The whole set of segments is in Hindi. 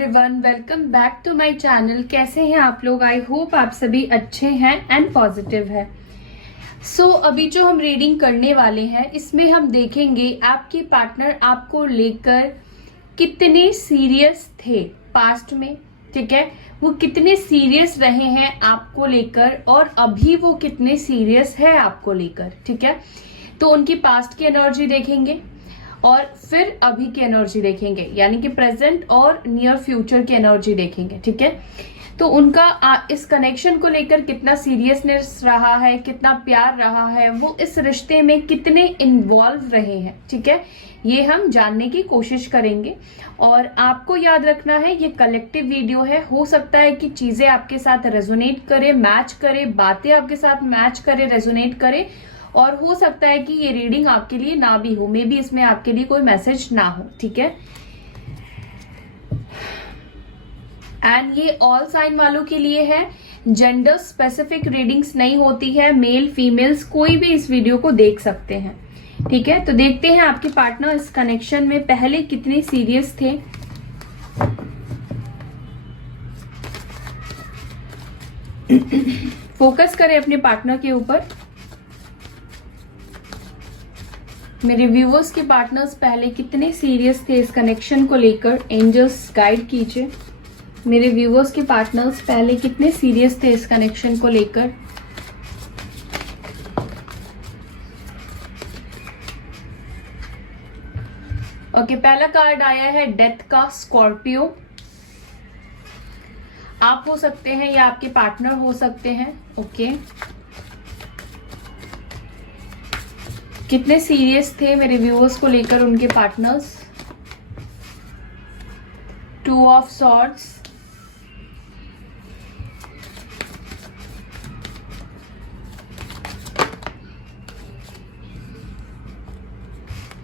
Everyone, welcome back to my channel. कैसे हैं आप लोग? आई होप आप सभी अच्छे हैं एंड पॉजिटिव है। अभी जो हम रीडिंग करने वाले हैं इसमें हम देखेंगे आपके पार्टनर आपको लेकर कितने सीरियस थे पास्ट में। ठीक है, वो कितने सीरियस रहे हैं आपको लेकर और अभी वो कितने सीरियस है आपको लेकर। ठीक है, तो उनकी पास्ट की एनर्जी देखेंगे और फिर अभी की एनर्जी देखेंगे, यानी कि प्रेजेंट और नियर फ्यूचर की एनर्जी देखेंगे। ठीक है, तो उनका इस कनेक्शन को लेकर कितना सीरियसनेस रहा है, कितना प्यार रहा है, वो इस रिश्ते में कितने इन्वॉल्व रहे हैं। ठीक है, ये हम जानने की कोशिश करेंगे। और आपको याद रखना है ये कलेक्टिव वीडियो है। हो सकता है कि चीजें आपके साथ रेजोनेट करे, मैच करे, बातें आपके साथ मैच करे, रेजोनेट करे, और हो सकता है कि ये रीडिंग आपके लिए ना भी हो, मे बी इसमें आपके लिए कोई मैसेज ना हो। ठीक है, एंड ये ऑल साइन वालों के लिए है, जेंडर स्पेसिफिक रीडिंग्स नहीं होती है। मेल फीमेल्स कोई भी इस वीडियो को देख सकते हैं। ठीक है, तो देखते हैं आपके पार्टनर इस कनेक्शन में पहले कितने सीरियस थे। फोकस करें अपने पार्टनर के ऊपर। मेरे व्यूअर्स के पार्टनर्स पहले कितने सीरियस थे इस कनेक्शन को लेकर, एंजल्स गाइड कीजिए। मेरे व्यूअर्स के पार्टनर्स पहले कितने सीरियस थे इस कनेक्शन को लेकर। ओके, पहला कार्ड आया है डेथ का, स्कॉर्पियो। आप हो सकते हैं या आपके पार्टनर हो सकते हैं। ओके, कितने सीरियस थे मेरे व्यूअर्स को लेकर उनके पार्टनर्स। 2 ऑफ सॉर्ड्स,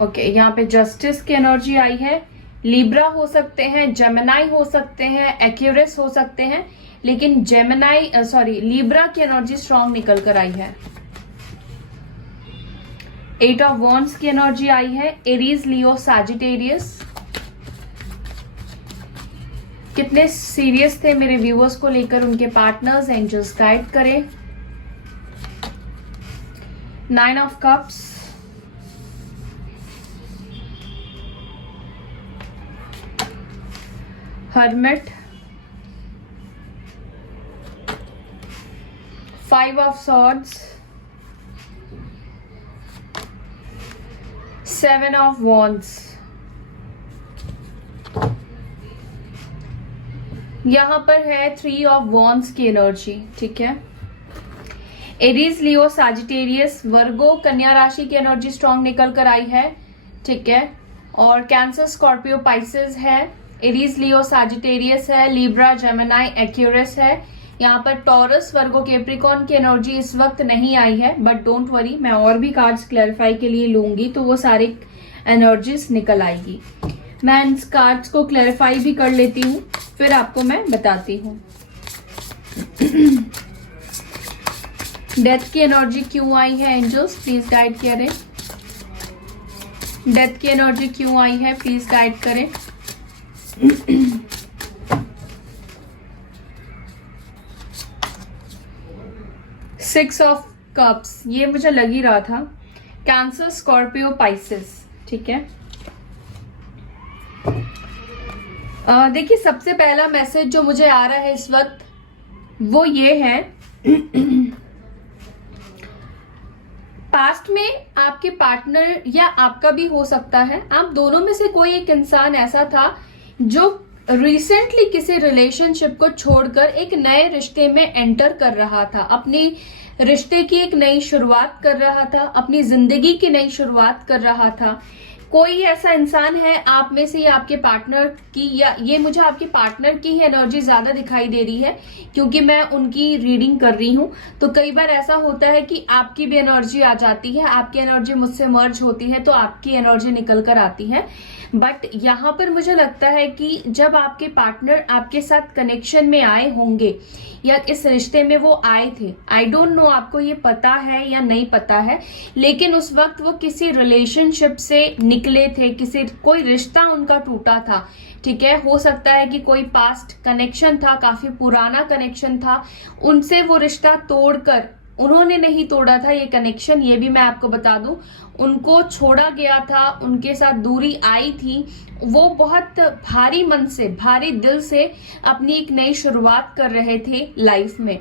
ओके, यहाँ पे जस्टिस की एनर्जी आई है। लिब्रा हो सकते हैं, जेमिनाई हो सकते हैं, एक्यूरस हो सकते हैं, लेकिन लिब्रा की एनर्जी स्ट्रांग निकल कर आई है। 8 ऑफ वॉन्ड्स की एनर्जी आई है। एरीज, लियो, सैजिटेरियस। कितने सीरियस थे मेरे व्यूअर्स को लेकर उनके पार्टनर्स, एंजल्स गाइड करें। 9 of cups, hermit, 5 of swords, 7 of wands. यहां पर है 3 ऑफ वॉन्ड्स की एनर्जी। ठीक है, एरीज, लियो, सैजिटेरियस, वर्गो, कन्या राशि की एनर्जी स्ट्रांग निकल कर आई है। ठीक है, और कैंसर, स्कॉर्पियो, पाइसेस है। एरीज, लियो, सैजिटेरियस है। लिब्रा, जेमिनाई, एक्यूरस है। यहाँ पर टॉरस, वर्गो, कैप्रिकॉर्न की एनर्जी इस वक्त नहीं आई है, बट डोंट वरी, मैं और भी कार्ड्स क्लैरिफाई के लिए लूंगी तो वो सारे एनर्जीज निकल आएगी। मैं इन कार्ड्स को क्लैरिफाई भी कर लेती हूँ, फिर आपको मैं बताती हूँ। डेथ की एनर्जी क्यों आई है एंजल्स, प्लीज गाइड करें। डेथ की एनर्जी क्यों आई है, प्लीज गाइड करें। 6 ऑफ कप्स, ये मुझे लग ही रहा था। Cancer, Scorpio, Pisces. ठीक है, देखिए सबसे पहला मैसेज जो मुझे आ रहा है इस वक्त वो ये है, पास्ट में आपके पार्टनर या आपका भी हो सकता है, आप दोनों में से कोई एक इंसान ऐसा था जो रिसेंटली किसी रिलेशनशिप को छोड़कर एक नए रिश्ते में एंटर कर रहा था, अपनी रिश्ते की एक नई शुरुआत कर रहा था, अपनी जिंदगी की नई शुरुआत कर रहा था। कोई ऐसा इंसान है आप में से या आपके पार्टनर की, या ये मुझे आपके पार्टनर की ही एनर्जी ज्यादा दिखाई दे रही है क्योंकि मैं उनकी रीडिंग कर रही हूं। तो कई बार ऐसा होता है कि आपकी भी एनर्जी आ जाती है, आपकी एनर्जी मुझसे मर्ज होती है तो आपकी एनर्जी निकल कर आती है। बट यहाँ पर मुझे लगता है कि जब आपके पार्टनर आपके साथ कनेक्शन में आए होंगे या इस रिश्ते में वो आए थे, आई डोंट नो आपको ये पता है या नहीं पता है, लेकिन उस वक्त वो किसी रिलेशनशिप से निकले थे, कोई रिश्ता उनका टूटा था, ठीक है। हो सकता है कि कोई पास्ट कनेक्शन था, काफी पुराना कनेक्शन था, उनसे वो रिश्ता तोड़कर, उन्होंने नहीं तोड़ा था ये कनेक्शन, ये भी मैं आपको बता दूं, उनको छोड़ा गया था, उनके साथ दूरी आई थी। वो बहुत भारी मन से, भारी दिल से अपनी एक नई शुरुआत कर रहे थे लाइफ में।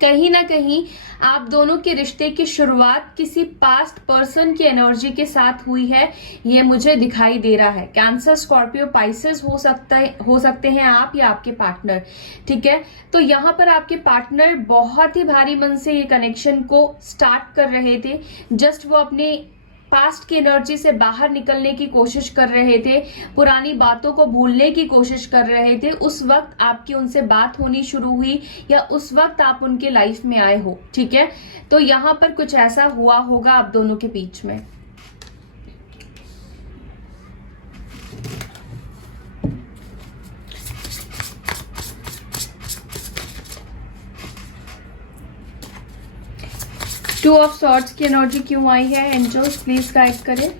कहीं ना कहीं आप दोनों के रिश्ते की शुरुआत किसी पास्ट पर्सन की एनर्जी के साथ हुई है, ये मुझे दिखाई दे रहा है। कैंसर, स्कॉर्पियो, पाइसेस हो सकते हैं आप या आपके पार्टनर, ठीक है। तो यहाँ पर आपके पार्टनर बहुत ही भारी मन से ये कनेक्शन को स्टार्ट कर रहे थे। जस्ट वो अपने पास्ट की एनर्जी से बाहर निकलने की कोशिश कर रहे थे, पुरानी बातों को भूलने की कोशिश कर रहे थे। उस वक्त आपकी उनसे बात होनी शुरू हुई या उस वक्त आप उनके लाइफ में आए हो, ठीक है। तो यहाँ पर कुछ ऐसा हुआ होगा आप दोनों के बीच में। टू ऑफ सॉर्ड्स की एनर्जी क्यों आई है? एंजल्स प्लीज गाइड करें।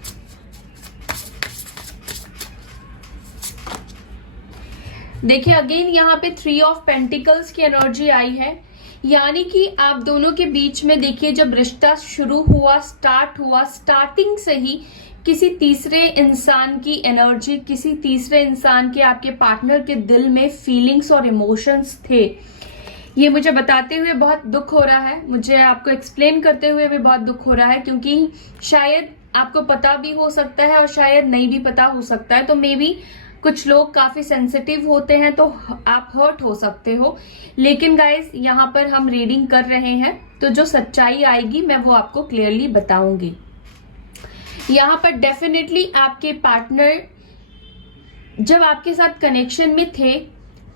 देखिए अगेन यहाँ पे 3 ऑफ पेंटिकल्स की एनर्जी आई है, यानी कि आप दोनों के बीच में देखिए जब रिश्ता शुरू हुआ, स्टार्टिंग से ही किसी तीसरे इंसान की एनर्जी, किसी तीसरे इंसान के, आपके पार्टनर के दिल में फीलिंग्स और इमोशंस थे। ये मुझे बताते हुए बहुत दुख हो रहा है, मुझे आपको एक्सप्लेन करते हुए भी बहुत दुख हो रहा है, क्योंकि शायद आपको पता भी हो सकता है और शायद नहीं भी पता हो सकता है। तो मे बी कुछ लोग काफी सेंसिटिव होते हैं तो आप हर्ट हो सकते हो, लेकिन गाइस यहाँ पर हम रीडिंग कर रहे हैं तो जो सच्चाई आएगी मैं वो आपको क्लियरली बताऊंगी। यहाँ पर डेफिनेटली आपके पार्टनर जब आपके साथ कनेक्शन में थे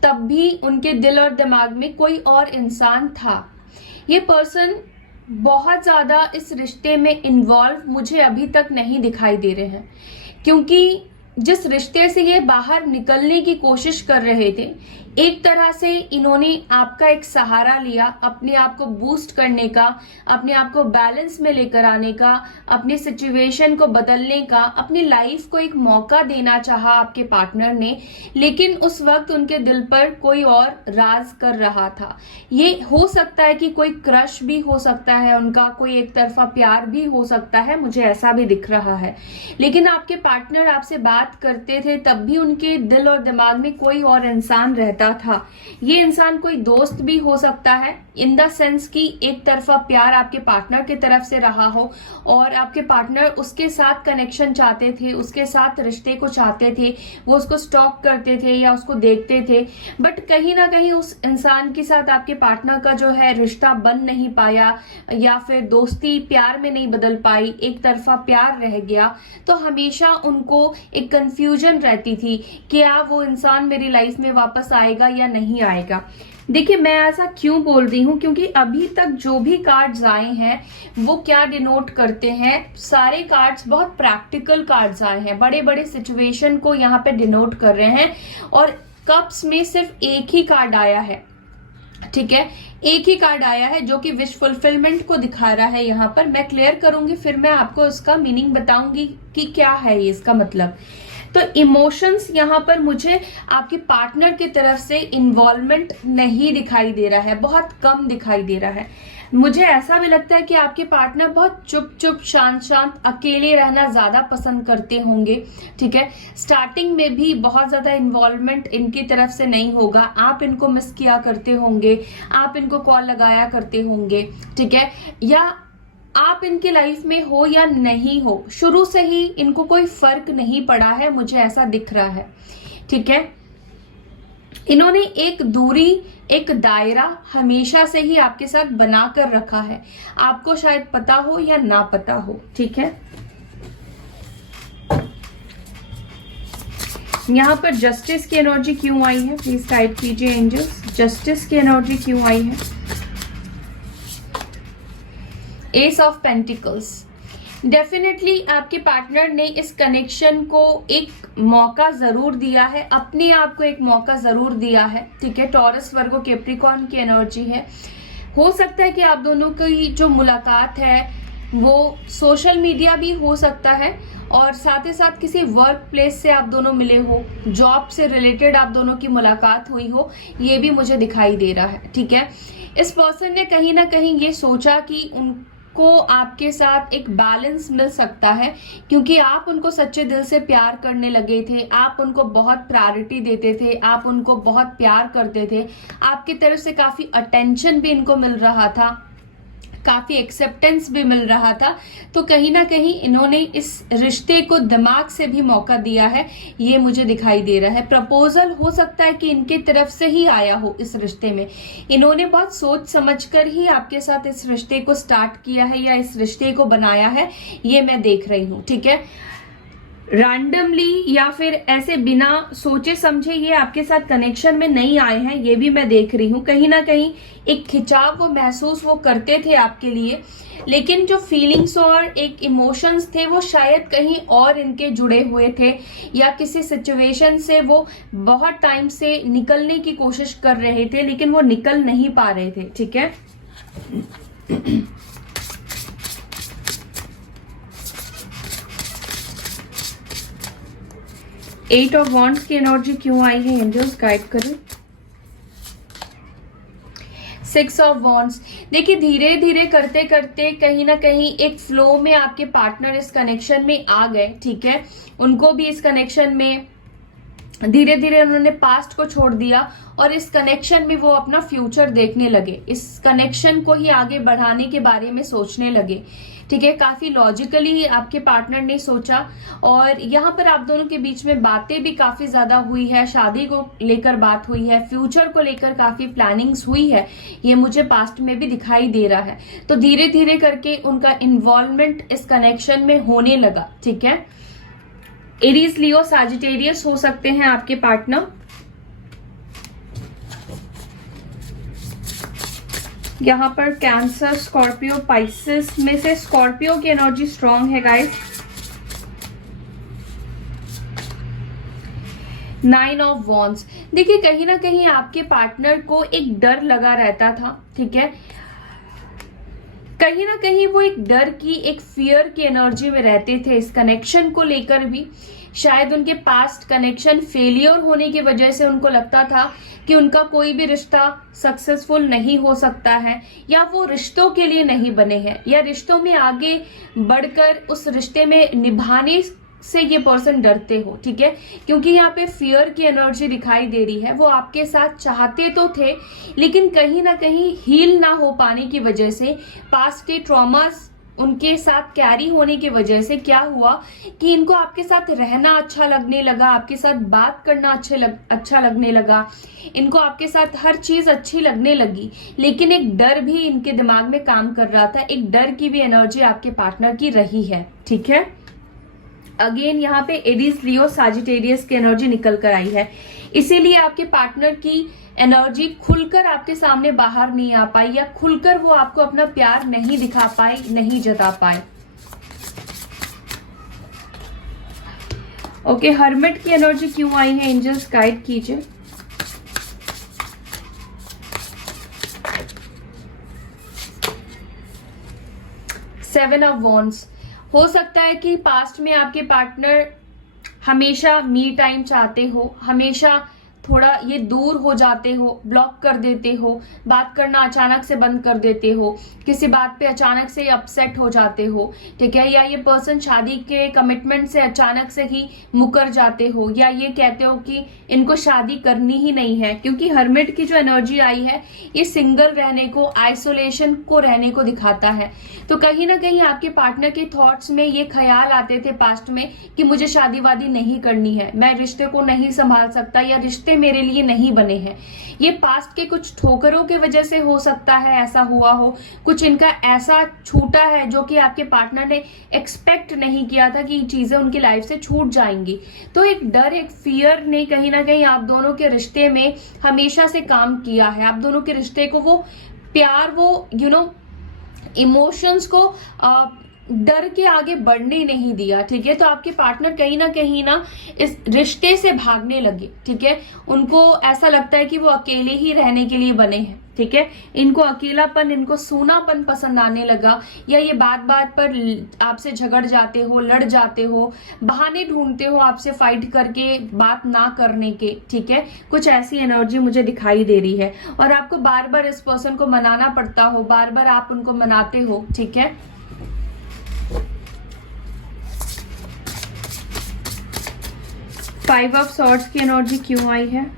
तब भी उनके दिल और दिमाग में कोई और इंसान था। ये पर्सन बहुत ज्यादा इस रिश्ते में इन्वॉल्व मुझे अभी तक नहीं दिखाई दे रहे हैं, क्योंकि जिस रिश्ते से ये बाहर निकलने की कोशिश कर रहे थे, एक तरह से इन्होंने आपका एक सहारा लिया, अपने आप को बूस्ट करने का, अपने आप को बैलेंस में लेकर आने का, अपनी सिचुएशन को बदलने का, अपनी लाइफ को एक मौका देना चाहा आपके पार्टनर ने, लेकिन उस वक्त उनके दिल पर कोई और राज कर रहा था। ये हो सकता है कि कोई क्रश भी हो सकता है उनका, कोई एक तरफा प्यार भी हो सकता है, मुझे ऐसा भी दिख रहा है। लेकिन आपके पार्टनर आपसे बात करते थे तब भी उनके दिल और दिमाग में कोई और इंसान रहता था। ये इंसान कोई दोस्त भी हो सकता है, इन द सेंस कि एक तरफा प्यार आपके पार्टनर की तरफ से रहा हो और आपके पार्टनर उसके साथ कनेक्शन चाहते थे, उसके साथ रिश्ते को चाहते थे, वो उसको स्टॉक करते थे या उसको देखते थे, बट कहीं ना कहीं उस इंसान के साथ आपके पार्टनर का जो है रिश्ता बन नहीं पाया या फिर दोस्ती प्यार में नहीं बदल पाई, एक तरफा प्यार रह गया। तो हमेशा उनको एक कंफ्यूजन रहती थी कि क्या वो इंसान मेरी लाइफ में वापस आएगा या नहीं आएगा। देखिए मैं ऐसा क्यों बोल रही हूँ, क्योंकि अभी तक जो भी कार्ड्स आए हैं वो क्या डिनोट करते हैं, सारे कार्ड्स बहुत प्रैक्टिकल कार्ड्स आए हैं, बड़े बड़े सिचुएशन को यहाँ पे डिनोट कर रहे हैं। और कप्स में सिर्फ एक ही कार्ड आया है, ठीक है, एक ही कार्ड आया है जो कि विश फुलफिलमेंट को दिखा रहा है। यहाँ पर मैं क्लियर करूंगी, फिर मैं आपको इसका मीनिंग बताऊंगी कि क्या है ये इसका मतलब। तो इमोशंस यहाँ पर मुझे आपके पार्टनर की तरफ से इन्वॉल्वमेंट नहीं दिखाई दे रहा है, बहुत कम दिखाई दे रहा है। मुझे ऐसा भी लगता है कि आपके पार्टनर बहुत चुप चुप शांत शांत अकेले रहना ज्यादा पसंद करते होंगे, ठीक है। स्टार्टिंग में भी बहुत ज्यादा इन्वॉल्वमेंट इनकी तरफ से नहीं होगा, आप इनको मिस किया करते होंगे, आप इनको कॉल लगाया करते होंगे, ठीक है, या आप इनकी लाइफ में हो या नहीं हो, शुरू से ही इनको कोई फर्क नहीं पड़ा है, मुझे ऐसा दिख रहा है, ठीक है। इन्होंने एक दूरी, एक दायरा हमेशा से ही आपके साथ बना कर रखा है, आपको शायद पता हो या ना पता हो, ठीक है। यहाँ पर जस्टिस की एनर्जी क्यों आई है, प्लीज गाइड कीजिए एंजल्स, जस्टिस की एनर्जी क्यों आई है। एस ऑफ पेंटिकल्स, डेफिनेटली आपके पार्टनर ने इस कनेक्शन को एक मौका जरूर दिया है, अपने आप को एक मौका जरूर दिया है, ठीक है। टॉरस, वर्गो, कैप्रिकॉर्न की एनर्जी है। हो सकता है कि आप दोनों की जो मुलाकात है वो सोशल मीडिया भी हो सकता है और साथ ही साथ किसी वर्क प्लेस से आप दोनों मिले हो, जॉब से रिलेटेड आप दोनों की मुलाकात हुई हो, ये भी मुझे दिखाई दे रहा है। ठीक है, इस पर्सन ने कहीं ना कहीं ये सोचा कि उनको आपके साथ एक बैलेंस मिल सकता है, क्योंकि आप उनको सच्चे दिल से प्यार करने लगे थे, आप उनको बहुत प्रायोरिटी देते थे, आप उनको बहुत प्यार करते थे, आपकी तरफ से काफी अटेंशन भी इनको मिल रहा था, काफी एक्सेप्टेंस भी मिल रहा था। तो कहीं ना कहीं इन्होंने इस रिश्ते को दिमाग से भी मौका दिया है, ये मुझे दिखाई दे रहा है। प्रपोजल हो सकता है कि इनके तरफ से ही आया हो इस रिश्ते में, इन्होंने बहुत सोच समझकर ही आपके साथ इस रिश्ते को स्टार्ट किया है या इस रिश्ते को बनाया है, ये मैं देख रही हूँ। ठीक है, रैंडमली या फिर ऐसे बिना सोचे समझे ये आपके साथ कनेक्शन में नहीं आए हैं, ये भी मैं देख रही हूँ। कहीं ना कहीं एक खिंचाव वो महसूस वो करते थे आपके लिए, लेकिन जो फीलिंग्स और एक इमोशंस थे वो शायद कहीं और इनके जुड़े हुए थे, या किसी सिचुएशन से वो बहुत टाइम से निकलने की कोशिश कर रहे थे लेकिन वो निकल नहीं पा रहे थे। ठीक है, एट ऑफ वॉन्ड्स की एनर्जी क्यों आई है, एंजल्स गाइड करें। सिक्स ऑफ वॉन्ड्स, देखिए धीरे धीरे करते करते कहीं ना कहीं एक फ्लो में आपके पार्टनर इस कनेक्शन में आ गए। ठीक है, उनको भी इस कनेक्शन में धीरे धीरे उन्होंने पास्ट को छोड़ दिया और इस कनेक्शन में वो अपना फ्यूचर देखने लगे, इस कनेक्शन को ही आगे बढ़ाने के बारे में सोचने लगे। ठीक है, काफी लॉजिकली आपके पार्टनर ने सोचा और यहाँ पर आप दोनों के बीच में बातें भी काफी ज्यादा हुई है, शादी को लेकर बात हुई है, फ्यूचर को लेकर काफी प्लानिंग्स हुई है, ये मुझे पास्ट में भी दिखाई दे रहा है। तो धीरे धीरे करके उनका इन्वॉल्वमेंट इस कनेक्शन में होने लगा। ठीक है, एरीज, लियो, सैजिटेरियस हो सकते हैं आपके पार्टनर। यहाँ पर कैंसर, स्कॉर्पियो, पाइसेस में से स्कॉर्पियो की एनर्जी स्ट्रांग है गाइस। नाइन ऑफ वॉन्ड्स, देखिए कहीं ना कहीं आपके पार्टनर को एक डर लगा रहता था। ठीक है, कहीं ना कहीं वो एक डर की, एक फियर की एनर्जी में रहते थे इस कनेक्शन को लेकर भी। शायद उनके पास्ट कनेक्शन फेलियर होने की वजह से उनको लगता था कि उनका कोई भी रिश्ता सक्सेसफुल नहीं हो सकता है, या वो रिश्तों के लिए नहीं बने हैं, या रिश्तों में आगे बढ़कर उस रिश्ते में निभाने से ये पर्सन डरते हो। ठीक है, क्योंकि यहाँ पे फियर की एनर्जी दिखाई दे रही है। वो आपके साथ चाहते तो थे लेकिन कहीं ना कहीं हील ना हो पाने की वजह से, पास्ट के ट्रॉमास उनके साथ कैरी होने की वजह से क्या हुआ कि इनको आपके साथ रहना अच्छा लगने लगा, आपके साथ बात करना अच्छा लगने लगा, इनको आपके साथ हर चीज अच्छी लगने लगी, लेकिन एक डर भी इनके दिमाग में काम कर रहा था। एक डर की भी एनर्जी आपके पार्टनर की रही है। ठीक है, अगेन यहाँ पे एरीज, लियो, सैजिटेरियस की एनर्जी निकल कर आई है, इसीलिए आपके पार्टनर की एनर्जी खुलकर आपके सामने बाहर नहीं आ पाई, या खुलकर वो आपको अपना प्यार नहीं दिखा पाए, नहीं जता पाए। ओके, हर्मिट की एनर्जी क्यों आई है, एंजल्स गाइड कीजिए। सेवन ऑफ वॉन्ड्स, हो सकता है कि पास्ट में आपके पार्टनर हमेशा मी टाइम चाहते हो, हमेशा थोड़ा ये दूर हो जाते हो, ब्लॉक कर देते हो, बात करना अचानक से बंद कर देते हो, किसी बात पे अचानक से अपसेट हो जाते हो। ठीक है, या ये पर्सन शादी के कमिटमेंट से अचानक से ही मुकर जाते हो, या ये कहते हो कि इनको शादी करनी ही नहीं है, क्योंकि हर्मिट की जो एनर्जी आई है ये सिंगल रहने को, आइसोलेशन को रहने को दिखाता है। तो कहीं ना कहीं आपके पार्टनर के थॉट्स में ये ख्याल आते थे पास्ट में कि मुझे शादी वादी नहीं करनी है, मैं रिश्ते को नहीं संभाल सकता, या रिश्ते मेरे लिए नहीं बने हैं। ये पास्ट के कुछ ठोकरों के वजह से हो सकता है ऐसा हुआ हो, कुछ इनका ऐसा छूटा है जो कि आपके पार्टनर ने एक्सपेक्ट नहीं किया था कि चीजें उनकी लाइफ से छूट जाएंगी। तो एक डर, एक फियर ने कहीं ना कहीं आप दोनों के रिश्ते में हमेशा से काम किया है। आप दोनों के रिश्ते को वो प्यार, वो इमोशंस को डर के आगे बढ़ने नहीं दिया। ठीक है, तो आपके पार्टनर कहीं ना इस रिश्ते से भागने लगे। ठीक है, उनको ऐसा लगता है कि वो अकेले ही रहने के लिए बने हैं। ठीक है। इनको अकेलापन, इनको सूनापन पसंद आने लगा, या ये बात बात पर आपसे झगड़ जाते हो, लड़ जाते हो, बहाने ढूंढते हो आपसे फाइट करके बात ना करने के, ठीक है। कुछ ऐसी एनर्जी मुझे दिखाई दे रही है और आपको बार बार इस पर्सन को मनाना पड़ता हो, बार बार आप उनको मनाते हो, ठीक है। फाइव ऑफ सॉर्ड्स की एनर्जी क्यों आई है?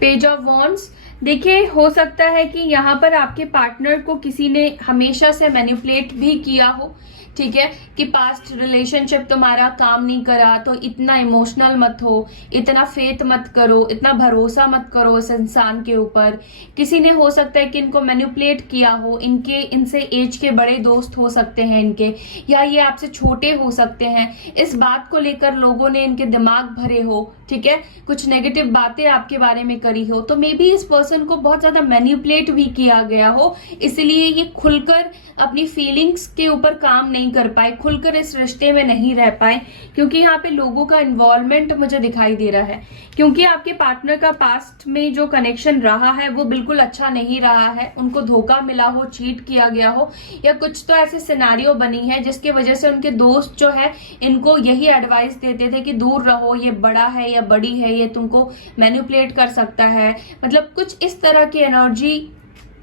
पेज ऑफ वॉन्ड्स, देखिए हो सकता है कि यहाँ पर आपके पार्टनर को किसी ने हमेशा से मैनिपुलेट भी किया हो, ठीक है, कि पास्ट रिलेशनशिप तुम्हारा काम नहीं करा तो इतना इमोशनल मत हो, इतना फेथ मत करो, इतना भरोसा मत करो इस इंसान के ऊपर। किसी ने हो सकता है कि इनको मैनिपुलेट किया हो, इनसे एज के बड़े दोस्त हो सकते हैं इनके, या ये आपसे छोटे हो सकते हैं। इस बात को लेकर लोगों ने इनके दिमाग भरे हो, ठीक है, कुछ नेगेटिव बातें आपके बारे में करी हो, तो मे बी इस पर्सन को बहुत ज्यादा मैनिपुलेट भी किया गया हो, इसलिए ये खुलकर अपनी फीलिंग्स के ऊपर काम नहीं कर पाए, खुलकर इस रिश्ते में नहीं रह पाए, क्योंकि यहाँ पे लोगों का इन्वॉल्वमेंट मुझे दिखाई दे रहा है। क्योंकि आपके पार्टनर का पास्ट में जो कनेक्शन रहा है वो बिल्कुल अच्छा नहीं रहा है, उनको धोखा मिला हो, चीट किया गया हो, या कुछ तो ऐसे सिनेरियो बनी है जिसके वजह से उनके दोस्त जो है इनको यही एडवाइस देते थे कि दूर रहो, ये बड़ा है या बड़ी है, ये तुमको मैनिपुलेट कर सकता है। मतलब कुछ इस तरह की एनर्जी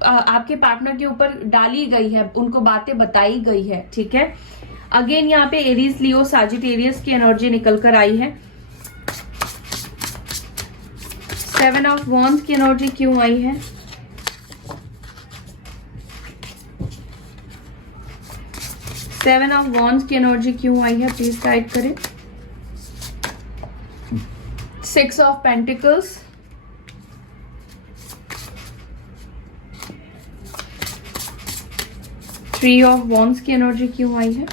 आपके पार्टनर के ऊपर डाली गई है, उनको बातें बताई गई है, ठीक है। अगेन यहाँ पे एरीज, लियो, साजिटेरियस की एनर्जी निकल कर आई है। सेवन ऑफ वॉन्ड्स की एनर्जी क्यों आई है? सेवन ऑफ वॉन्ड्स की एनर्जी क्यों आई है, प्लीज गाइड करें। Six of pentacles, three of wands की एनर्जी क्यों आई है?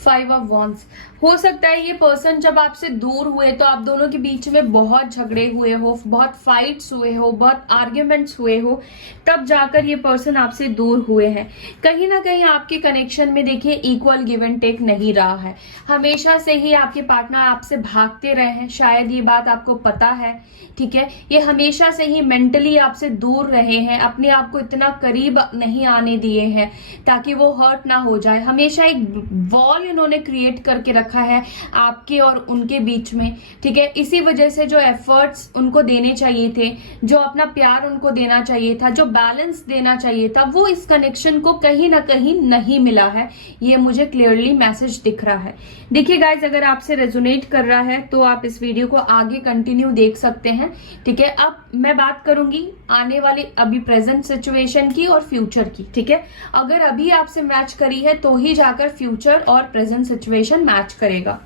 फाइव ऑफ वॉन्ड्स, हो सकता है ये पर्सन जब आपसे दूर हुए तो आप दोनों के बीच में बहुत झगड़े हुए हो, बहुत फाइट्स हुए हो, बहुत आर्ग्यूमेंट्स हुए हो, तब जाकर ये पर्सन आपसे दूर हुए हैं। कहीं ना कहीं आपके कनेक्शन में देखिए इक्वल गिव एंड टेक नहीं रहा है, हमेशा से ही आपके पार्टनर आपसे भागते रहे हैं, शायद ये बात आपको पता है, ठीक है। ये हमेशा से ही मेंटली आपसे दूर रहे हैं, अपने आप को इतना करीब नहीं आने दिए हैं ताकि वो हर्ट ना हो जाए। हमेशा एक वॉल इन्होंने क्रिएट करके रखा है आपके और उनके बीच में, ठीक है। इसी वजह से जो एफर्ट्स उनको देने चाहिए थे, जो अपना प्यार उनको देना चाहिए था, जो बैलेंस देना चाहिए था, वो इस कनेक्शन को कहीं ना कहीं नहीं मिला है। ये मुझे क्लियरली मैसेज दिख रहा है। देखिए गाइज, अगर आपसे रेजोनेट कर रहा है तो आप इस वीडियो को आगे कंटिन्यू देख सकते हैं, ठीक है। अब मैं बात करूंगी आने वाली अभी प्रेजेंट सिचुएशन की और फ्यूचर की, ठीक है। अगर अभी आपसे मैच करी है तो ही जाकर फ्यूचर और प्रेजेंट सिचुएशन मैच करेगा।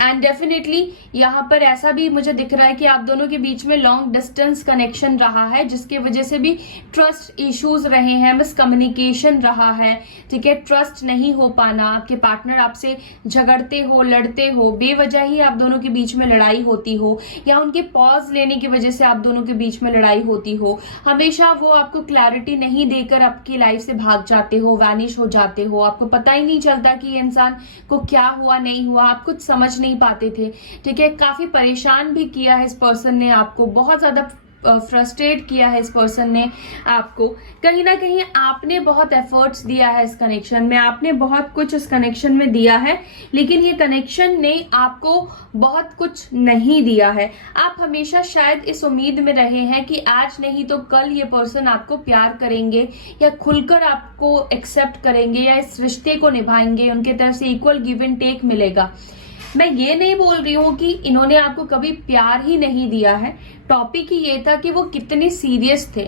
एंड डेफिनेटली यहाँ पर ऐसा भी मुझे दिख रहा है कि आप दोनों के बीच में लॉन्ग डिस्टेंस कनेक्शन रहा है, जिसकी वजह से भी ट्रस्ट इश्यूज रहे हैं, मिसकम्युनिकेशन रहा है, ठीक है। ट्रस्ट नहीं हो पाना, आपके पार्टनर आपसे झगड़ते हो, लड़ते हो, बेवजह ही आप दोनों के बीच में लड़ाई होती हो, या उनके पॉज लेने की वजह से आप दोनों के बीच में लड़ाई होती हो। हमेशा वो आपको क्लैरिटी नहीं देकर आपकी लाइफ से भाग जाते हो, वैनिश हो जाते हो, आपको पता ही नहीं चलता कि ये इंसान को क्या हुआ नहीं हुआ, आप कुछ समझ नहीं पाते थे, ठीक है। काफी परेशान भी किया है इस पर्सन ने आपको, बहुत ज्यादा फ्रस्ट्रेट किया है इस पर्सन ने आपको। कहीं ना कहीं आपने बहुत एफर्ट्स दिया है इस कनेक्शन में, आपने बहुत कुछ इस कनेक्शन में दिया है, लेकिन ये कनेक्शन ने आपको बहुत कुछ नहीं दिया है। आप हमेशा शायद इस उम्मीद में रहे हैं कि आज नहीं तो कल ये पर्सन आपको प्यार करेंगे, या खुलकर आपको एक्सेप्ट करेंगे, या इस रिश्ते को निभाएंगे, उनके तरफ से इक्वल गिव एंड टेक मिलेगा। मैं ये नहीं बोल रही हूँ कि इन्होंने आपको कभी प्यार ही नहीं दिया है, टॉपिक ही ये था कि वो कितने सीरियस थे।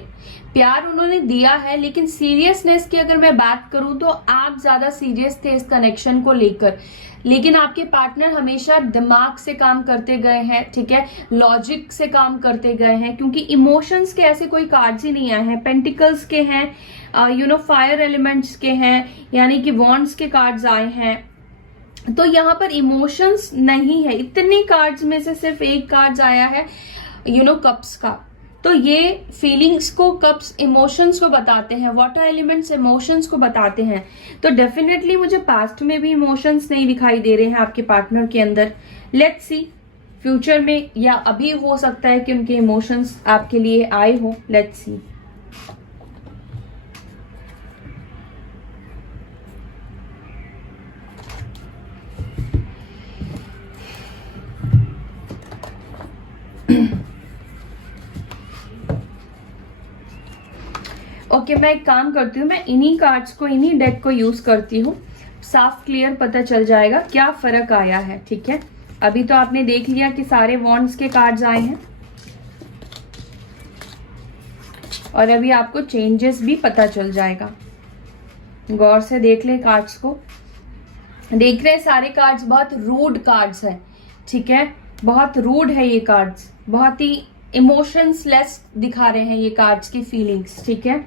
प्यार उन्होंने दिया है, लेकिन सीरियसनेस की अगर मैं बात करूं तो आप ज्यादा सीरियस थे इस कनेक्शन को लेकर, लेकिन आपके पार्टनर हमेशा दिमाग से काम करते गए हैं, ठीक है, लॉजिक से काम करते गए हैं, क्योंकि इमोशंस के ऐसे कोई कार्ड्स ही नहीं आए हैं। पेंटिकल्स के हैं, फायर एलिमेंट्स के हैं, यानी कि वॉन्ड्स के कार्ड्स आए हैं, तो यहाँ पर इमोशंस नहीं है। इतने कार्ड्स में से सिर्फ एक कार्ड्स आया है कप्स का, तो ये फीलिंग्स को कप्स इमोशंस को बताते हैं, वाटर एलिमेंट्स इमोशंस को बताते हैं। तो डेफिनेटली मुझे पास्ट में भी इमोशंस नहीं दिखाई दे रहे हैं आपके पार्टनर के अंदर। लेट्स सी फ्यूचर में या अभी हो सकता है कि उनके इमोशंस आपके लिए आए हो। Let's see. ओके, मैं एक काम करती हूँ, मैं इन्हीं कार्ड्स को, इन्हीं डेक को यूज करती हूँ, साफ क्लियर पता चल जाएगा क्या फर्क आया है। ठीक है, अभी तो आपने देख लिया कि सारे वॉन्ड्स के कार्ड्स आए हैं और अभी आपको चेंजेस भी पता चल जाएगा। गौर से देख ले कार्ड्स को। देख रहे हैं सारे कार्ड्स बहुत रूड कार्ड्स हैं। ठीक है, बहुत रूड है ये कार्ड्स, बहुत ही इमोशंस लेस दिखा रहे हैं ये कार्ड्स की फीलिंग्स। ठीक है,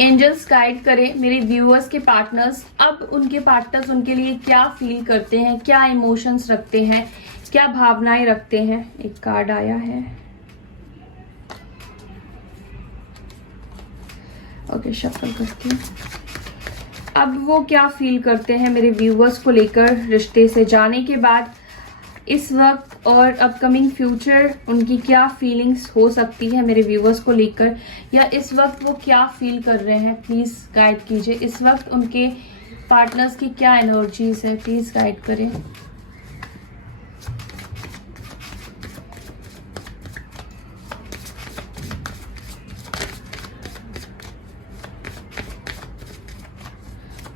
एंजल्स गाइड करें मेरे व्यूअर्स के पार्टनर्स, अब उनके पार्टनर्स उनके लिए क्या फील करते हैं, क्या इमोशंस रखते हैं, क्या भावनाएं रखते हैं। एक कार्ड आया है, ओके शफल करके। अब वो क्या फील करते हैं मेरे व्यूअर्स को लेकर रिश्ते से जाने के बाद, इस वक्त और अपकमिंग फ्यूचर उनकी क्या फीलिंग्स हो सकती है मेरे व्यूअर्स को लेकर, या इस वक्त वो क्या फील कर रहे हैं। प्लीज गाइड कीजिए, इस वक्त उनके पार्टनर्स की क्या एनर्जीज है, प्लीज गाइड करें।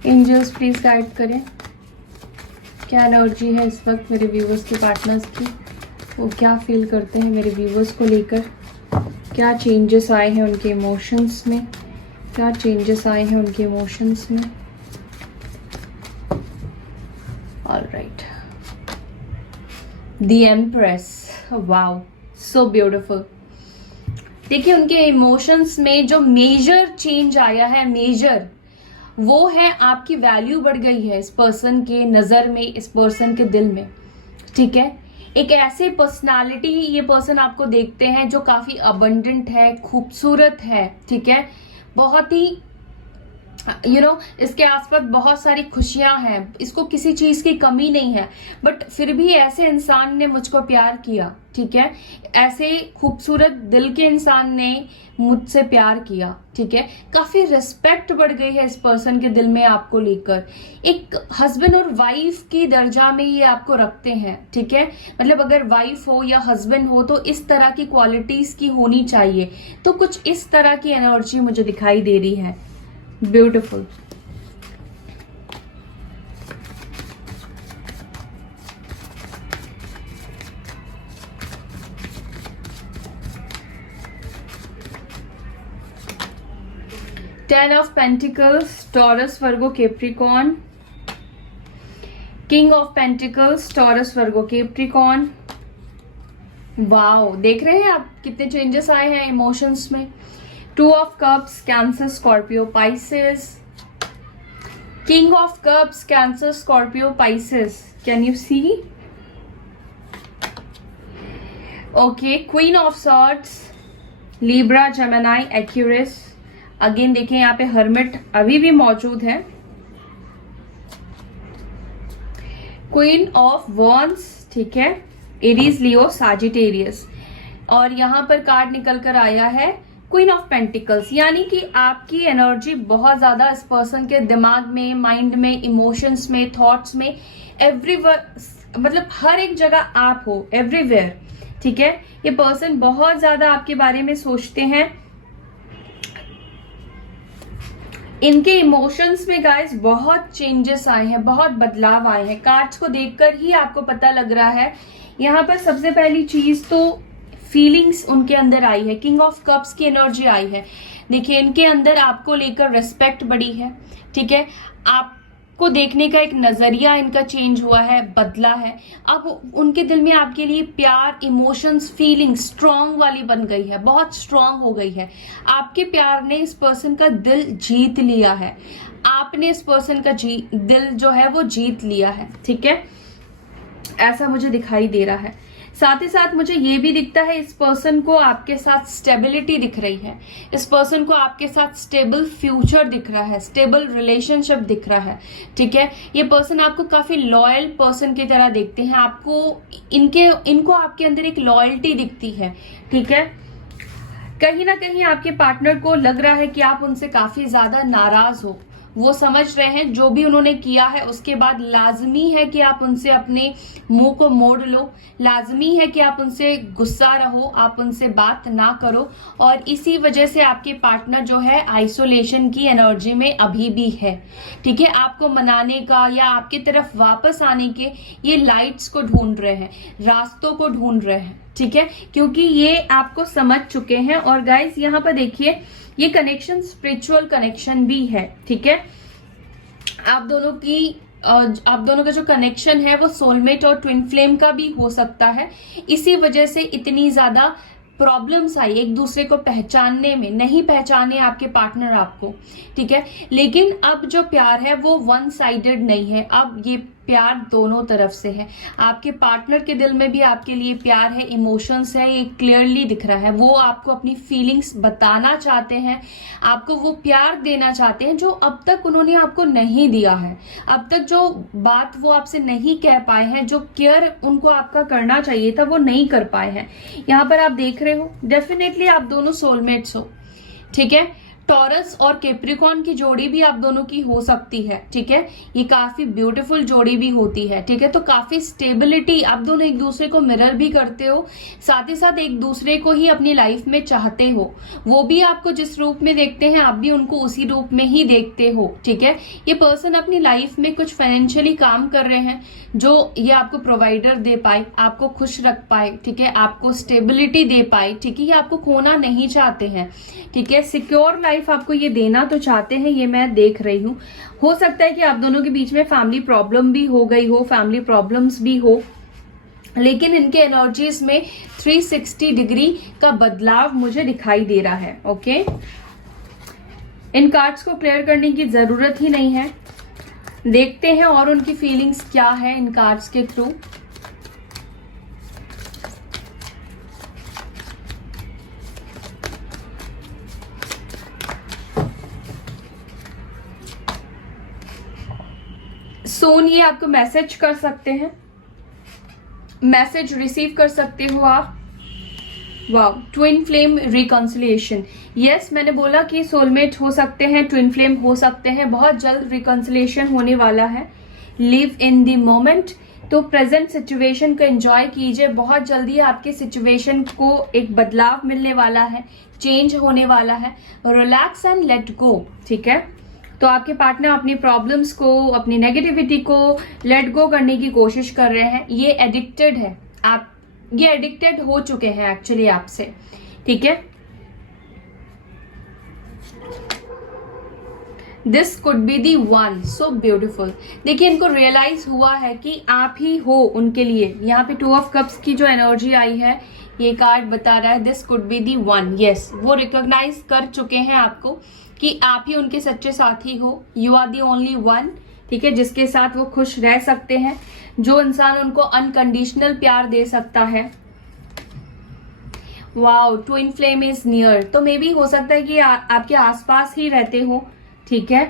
एंजल्स प्लीज गाइड करें, क्या एनर्जी है इस वक्त मेरे व्यूवर्स के पार्टनर्स की, वो क्या फील करते हैं मेरे व्यूवर्स को लेकर, क्या चेंजेस आए हैं उनके इमोशंस में, क्या चेंजेस आए हैं उनके इमोशंस में। Alright, the empress, wow so beautiful. देखिए उनके इमोशंस में जो मेजर चेंज आया है, मेजर वो है आपकी वैल्यू बढ़ गई है इस पर्सन के नज़र में, इस पर्सन के दिल में। ठीक है, एक ऐसे पर्सनालिटी ये पर्सन आपको देखते हैं जो काफ़ी अबंडेंट है, खूबसूरत है। ठीक है, बहुत ही इसके आसपास बहुत सारी खुशियां हैं, इसको किसी चीज की कमी नहीं है, बट फिर भी ऐसे इंसान ने मुझको प्यार किया। ठीक है, ऐसे खूबसूरत दिल के इंसान ने मुझसे प्यार किया। ठीक है, काफी रिस्पेक्ट बढ़ गई है इस पर्सन के दिल में आपको लेकर, एक हस्बैंड और वाइफ की दर्जा में ये आपको रखते हैं। ठीक है, मतलब अगर वाइफ हो या हस्बैंड हो तो इस तरह की क्वालिटीज की होनी चाहिए, तो कुछ इस तरह की एनर्जी मुझे दिखाई दे रही है। Beautiful. Ten of pentacles, taurus, Virgo, Capricorn. King of pentacles, taurus, Virgo, Capricorn. Wow, देख रहे हैं आप कितने चेंजेस आए हैं इमोशंस में। Two of cups, Cancer, Scorpio, Pisces. King of cups, Cancer, Scorpio, Pisces. Can you see? Okay, queen of swords, Libra, Gemini, Aquarius. Again देखें यहाँ पे हर्मिट अभी भी मौजूद है। क्वीन ऑफ वॉन्ड्स, ठीक है, एरीज, लियो, साजिटेरियस। और यहां पर कार्ड निकल कर आया है क्वीन ऑफ पेंटिकल्स, यानी कि आपकी एनर्जी बहुत ज्यादा इस पर्सन के दिमाग में, माइंड में, इमोशंस में, थॉट्स में, एवरीवेयर, मतलब हर एक जगह आप हो, एवरीवेयर। ठीक है, ये पर्सन बहुत ज्यादा आपके बारे में सोचते हैं। इनके इमोशंस में गाइस बहुत चेंजेस आए हैं, बहुत बदलाव आए हैं। कार्ड्स को देखकर ही आपको पता लग रहा है। यहाँ पर सबसे पहली चीज तो फीलिंग्स उनके अंदर आई है, किंग ऑफ कप्स की एनर्जी आई है। देखिए इनके अंदर आपको लेकर रिस्पेक्ट बढ़ी है। ठीक है, आपको देखने का एक नजरिया इनका चेंज हुआ है, बदला है। अब उनके दिल में आपके लिए प्यार, इमोशंस, फीलिंग स्ट्रांग वाली बन गई है, बहुत स्ट्रांग हो गई है। आपके प्यार ने इस पर्सन का दिल जीत लिया है, आपने इस पर्सन का दिल जो है वो जीत लिया है। ठीक है, ऐसा मुझे दिखाई दे रहा है। साथ ही साथ मुझे ये भी दिखता है इस पर्सन को आपके साथ स्टेबिलिटी दिख रही है, इस पर्सन को आपके साथ स्टेबल फ्यूचर दिख रहा है, स्टेबल रिलेशनशिप दिख रहा है, ठीक है। ये पर्सन आपको काफी लॉयल पर्सन की तरह देखते हैं, आपको इनको आपके अंदर एक लॉयल्टी दिखती है, ठीक है। कहीं ना कहीं आपके पार्टनर को लग रहा है कि आप उनसे काफी ज्यादा नाराज हो, वो समझ रहे हैं जो भी उन्होंने किया है उसके बाद लाजमी है कि आप उनसे अपने मुंह को मोड़ लो, लाजमी है कि आप उनसे गुस्सा रहो, आप उनसे बात ना करो, और इसी वजह से आपके पार्टनर जो है आइसोलेशन की एनर्जी में अभी भी है, ठीक है। आपको मनाने का या आपकी तरफ वापस आने के ये लाइट्स को ढूंढ रहे हैं, रास्तों को ढूंढ रहे हैं, ठीक है, क्योंकि ये आपको समझ चुके हैं। और गाइस यहाँ पर देखिए ये कनेक्शन स्पिरिचुअल कनेक्शन भी है, ठीक है। आप दोनों का जो कनेक्शन है वो सोलमेट और ट्विन फ्लेम का भी हो सकता है। इसी वजह से इतनी ज्यादा प्रॉब्लम्स आई एक दूसरे को पहचानने में, नहीं पहचाने आपके पार्टनर आपको, ठीक है। लेकिन अब जो प्यार है वो वन साइडेड नहीं है, अब ये प्यार दोनों तरफ से है। आपके पार्टनर के दिल में भी आपके लिए प्यार है, इमोशंस है, ये क्लियरली दिख रहा है। वो आपको अपनी फीलिंग्स बताना चाहते हैं, आपको वो प्यार देना चाहते हैं जो अब तक उन्होंने आपको नहीं दिया है। अब तक जो बात वो आपसे नहीं कह पाए हैं, जो केयर उनको आपका करना चाहिए था वो नहीं कर पाए हैं। यहाँ पर आप देख रहे हो डेफिनेटली आप दोनों सोलमेट्स हो, ठीक है। टॉरस और कैप्रिकॉर्न की जोड़ी भी आप दोनों की हो सकती है, ठीक है। ये काफी ब्यूटीफुल जोड़ी भी होती है, ठीक है। तो काफी स्टेबिलिटी, आप दोनों एक दूसरे को मिरर भी करते हो, साथ ही साथ एक दूसरे को ही अपनी लाइफ में चाहते हो। वो भी आपको जिस रूप में देखते हैं आप भी उनको उसी रूप में ही देखते हो, ठीक है। ये पर्सन अपनी लाइफ में कुछ फाइनेंशियली काम कर रहे हैं जो ये आपको प्रोवाइडर दे पाए, आपको खुश रख पाए, ठीक है, आपको स्टेबिलिटी दे पाए, ठीक है। ये आपको खोना नहीं चाहते हैं, ठीक है। सिक्योर लाइफ आपको ये देना तो चाहते हैं, ये मैं देख रही हूँ। हो सकता है कि आप दोनों के बीच में फैमिली प्रॉब्लम भी हो गई हो, फैमिली प्रॉब्लम्स भी हो, लेकिन इनके एनर्जीज में 360 डिग्री का बदलाव मुझे दिखाई दे रहा है, ओके। इन कार्ड्स को क्लियर करने की जरूरत ही नहीं है। देखते हैं और उनकी फीलिंग्स क्या है इन कार्ड्स के थ्रू। सोन ये आपको मैसेज कर सकते हैं, मैसेज रिसीव कर सकते हो आप। Wow, twin flame reconciliation. Yes, मैंने बोला कि सोलमेट हो सकते हैं, ट्विन फ्लेम हो सकते हैं, बहुत जल्द रिकॉन्सिलिएशन होने वाला है। लिव इन द मोमेंट, तो प्रेजेंट सिचुएशन को एंजॉय कीजिए। बहुत जल्दी आपके सिचुएशन को एक बदलाव मिलने वाला है, चेंज होने वाला है। रिलैक्स एंड लेट गो, ठीक है। तो आपके पार्टनर अपनी प्रॉब्लम्स को, अपनी नेगेटिविटी को लेट गो करने की कोशिश कर रहे हैं। ये एडिक्टेड है, आप ये एडिक्टेड हो चुके हैं एक्चुअली आपसे, ठीक है। This could be the one, so beautiful. देखिए इनको रियलाइज हुआ है कि आप ही हो उनके लिए। यहाँ पे 2 ऑफ कप्स की जो एनर्जी आई है, ये कार्ड बता रहा है this could be the one. Yes, वो रिकॉग्नाइज कर चुके हैं आपको कि आप ही उनके सच्चे साथी हो। You are the only one, ठीक है, जिसके साथ वो खुश रह सकते हैं, जो इंसान उनको अनकंडीशनल प्यार दे सकता है। Wow, twin flame is near, तो मे बी हो सकता है कि आपके आसपास ही रहते हो, ठीक है।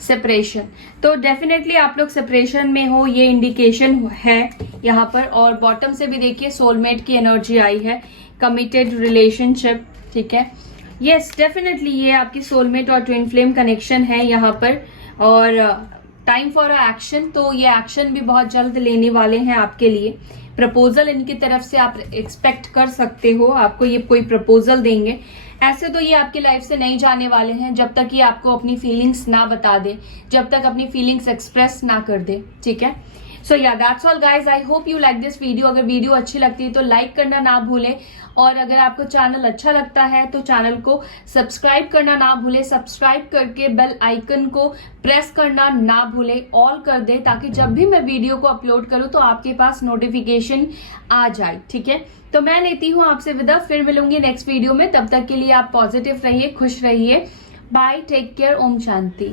सेपरेशन, तो डेफिनेटली आप लोग सेपरेशन में हो, ये इंडिकेशन है यहाँ पर। और बॉटम से भी देखिए सोलमेट की एनर्जी आई है, कमिटेड रिलेशनशिप, ठीक है। यस, डेफिनेटली ये आपकी सोलमेट और ट्विन फ्लेम कनेक्शन है यहाँ पर। और टाइम फॉर अ एक्शन, तो ये एक्शन भी बहुत जल्द लेने वाले हैं आपके लिए। प्रपोजल इनकी तरफ से आप एक्सपेक्ट कर सकते हो, आपको ये कोई प्रपोजल देंगे। ऐसे तो ये आपकी लाइफ से नहीं जाने वाले हैं जब तक ये आपको अपनी फीलिंग्स ना बता दे, जब तक अपनी फीलिंग्स एक्सप्रेस ना कर दे, ठीक है। सो या that's all guys, I hope you like this video. अगर वीडियो अच्छी लगती है तो लाइक करना ना भूले, और अगर आपको चैनल अच्छा लगता है तो चैनल को सब्सक्राइब करना ना भूले। सब्सक्राइब करके बेल आइकन को प्रेस करना ना भूले, ऑल कर दे, ताकि जब भी मैं वीडियो को अपलोड करूं तो आपके पास नोटिफिकेशन आ जाए, ठीक है। तो मैं लेती हूँ आपसे विदा, फिर मिलूंगी नेक्स्ट वीडियो में। तब तक के लिए आप पॉजिटिव रहिए, खुश रहिए। Bye, take care, Om Shanti.